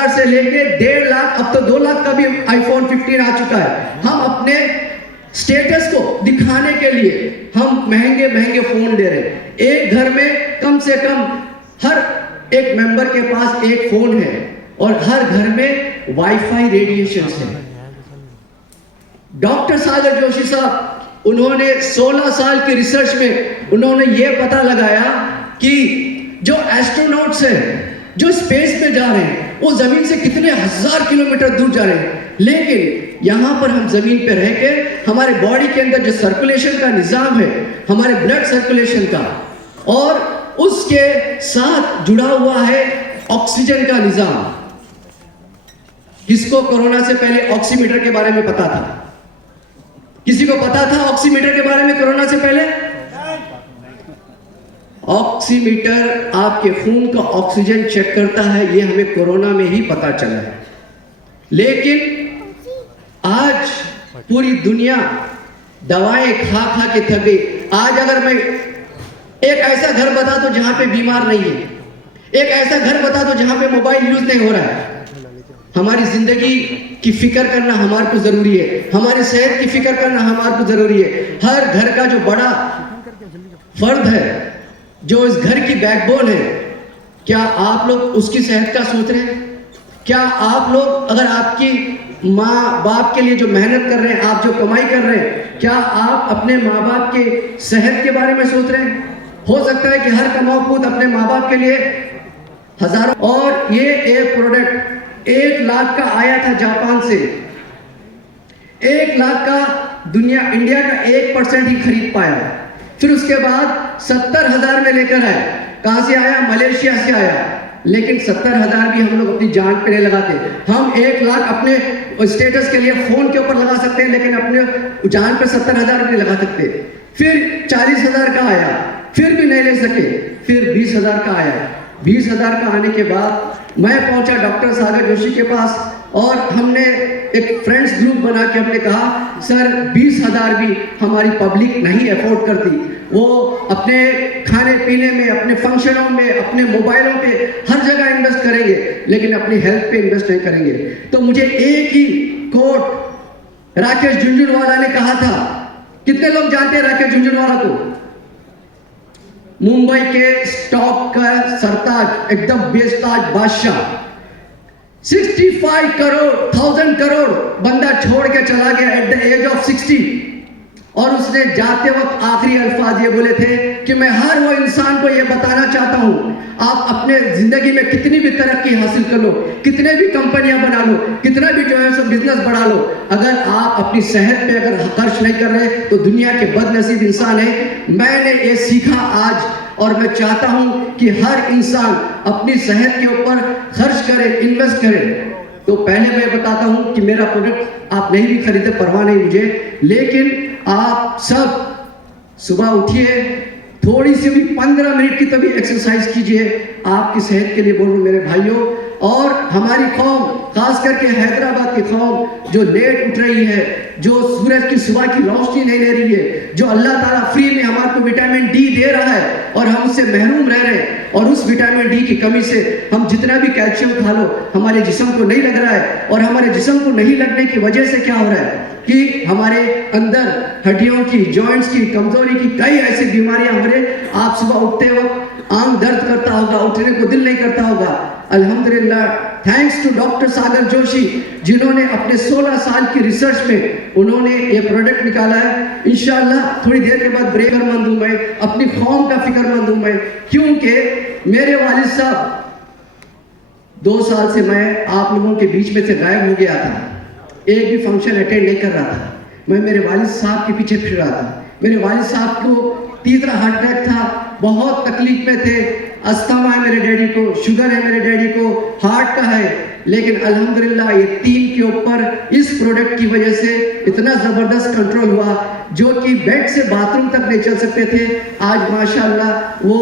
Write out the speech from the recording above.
हजार से लेके 1.5 लाख, अब तो 2 लाख का भी iPhone 15 आ चुका है। हम अपने स्टेटस को दिखाने के लिए हम महंगे महंगे फोन दे रहे हैं। एक घर में कम से कम हर एक मेंबर के पास एक फोन है और हर घर में वाईफाई रेडिएशन है। डॉक्टर सागर जोशी साहब, उन्होंने 16 साल की रिसर्च में उन्होंने ये पता लगाया कि जो एस्ट्रोनॉट्स हैं, जो स्पेस में जा रहे हैं, वो जमीन से कितने हजार किलोमीटर दूर जा रहे हैं, लेकिन यहां पर हम जमीन पे रह के हमारे बॉडी के अंदर जो सर्कुलेशन का निजाम है, हमारे ब्लड सर्कुलेशन का, और उसके साथ जुड़ा हुआ है ऑक्सीजन का निजाम। किसको कोरोना से पहले ऑक्सीमीटर के बारे में पता था? किसी को पता था ऑक्सीमीटर के बारे में कोरोना से पहले? ऑक्सीमीटर आपके खून का ऑक्सीजन चेक करता है, ये हमें कोरोना में ही पता चला है। लेकिन आज पूरी दुनिया दवाएं खा खा के थक गई। आज अगर मैं एक ऐसा घर बता दो जहां पे बीमार नहीं है, एक ऐसा घर बता दो जहां पे मोबाइल यूज नहीं हो रहा है। हमारी जिंदगी की फिक्र करना हमारे को जरूरी है, हमारी सेहत की फिक्र करना हमारे को जरूरी है। हर घर का जो बड़ा फर्द है, जो इस घर की बैकबोन है, क्या आप लोग उसकी सेहत का सोच रहे हैं? क्या आप लोग, अगर आपकी माँ बाप के लिए जो मेहनत कर रहे हैं, आप जो कमाई कर रहे हैं, क्या आप अपने माँ बाप के सेहत के बारे में सोच रहे हैं? हो सकता है कि हर कमाऊ पूत अपने माँ बाप के लिए हजारों, और ये एक प्रोडक्ट 1 लाख का आया था जापान से। 1 लाख का इंडिया का 1% ही खरीद पाया। फिर उसके बाद 70,000 में लेकर आए। कहां से आया? मलेशिया से आया। लेकिन 70,000 भी हम लोग अपनी जान पे नहीं लगाते। हम 1 लाख अपने स्टेटस के लिए फोन के ऊपर लगा सकते हैं, लेकिन अपने जान पे 70,000 भी नहीं लगा सकते। फिर 40,000 का आया, फिर भी नहीं ले सके। फिर 20,000 का आया। 20,000 का आने के बाद मैं पहुंचा डॉक्टर सागर जोशी के पास, और हमने एक फ्रेंड्स ग्रुप बना के हमने कहा, सर 20,000 भी हमारी पब्लिक नहीं अफोर्ड करती। वो अपने खाने पीने में, अपने फंक्शनों में, अपने मोबाइलों पे हर जगह इन्वेस्ट करेंगे, लेकिन अपनी हेल्थ पे इन्वेस्ट नहीं करेंगे। तो मुझे एक ही कोट राकेश झुंझुनवाला ने कहा था। कितने लोग जानते हैं राकेश झुंझुनवाला को? मुंबई के स्टॉक का सरताज, एकदम बेस्ताज बादशाह। 65 करोड़ 1000 करोड़ बंदा छोड़ के चला गया एट द एज ऑफ 60, और उसने जाते वक्त आखिरी अल्फाज ये बोले थे कि मैं हर वो इंसान को ये बताना चाहता हूं, आप अपने जिंदगी में कितनी भी तरक्की हासिल कर लो, कितने भी कंपनियां बना लो, कितना भी जो है सो बिजनेस बढ़ा लो, अगर आप अपनी सेहत पे अगर खर्च नहीं कर रहे तो दुनिया के बदनसीब इंसान है। मैंने ये सीखा आज, और मैं चाहता हूं कि हर इंसान अपनी सेहत के ऊपर खर्च करे, इन्वेस्ट करे। तो पहले मैं बताता हूं कि मेरा प्रोडक्ट आप नहीं भी खरीदे, परवाह नहीं मुझे, लेकिन आप सब सुबह उठिए, थोड़ी सी भी 15 मिनट की तभी एक्सरसाइज कीजिए। आपकी सेहत के लिए बोल रहा हूं मेरे भाइयों। और हमारी कौम, खास करके हैदराबाद की कौम जो लेट उठ रही है, जो सूरज की सुबह की रोशनी नहीं ले रही है, जो अल्लाह ताला फ्री में हमारे को विटामिन डी दे रहा है और हम उससे महरूम रह रहे हैं, और उस विटामिन डी की कमी से हम जितना भी कैल्शियम खा लो हमारे जिस्म को नहीं लग रहा है। और हमारे जिस्म को नहीं लगने की वजह से क्या हो रहा है कि हमारे अंदर हड्डियों की, जॉइंट्स की कमजोरी की कई ऐसी बीमारियां हो रही। आप सुबह उठते वक्त आंख दर्द करता होगा, उठने को दिल नहीं करता होगा। अल्हम्दुलिल्लाह, थैंक्स टू डॉक्टर सागर जोशी, जिन्होंने अपने 16 साल की रिसर्च में उन्होंने ये प्रोडक्ट निकाला है। इंशाअल्लाह थोड़ी देर के बाद फिक्रमंद हूं मैं, अपनी कौम का फिक्रमंद हूं मैं, क्योंकि मेरे वालिद साहब 2 साल से मैं आप लोगों के बीच में से गायब हो गया था, एक भी फंक्शन अटेंड नहीं कर रहा था। मैं मेरे वालिद साहब के पीछे फिर रहा था। मेरे वालिद साहब को 3रा हार्ट अटैक था, बहुत तकलीफ में थे। अस्थमा है मेरे डैडी को, शुगर है मेरे डैडी को, हार्ट का है, लेकिन अल्हम्दुलिल्लाह ये 3 के ऊपर इस प्रोडक्ट की वजह से इतना जबरदस्त कंट्रोल हुआ, जो कि बेड से बाथरूम तक नहीं चल सकते थे, आज माशाअल्लाह वो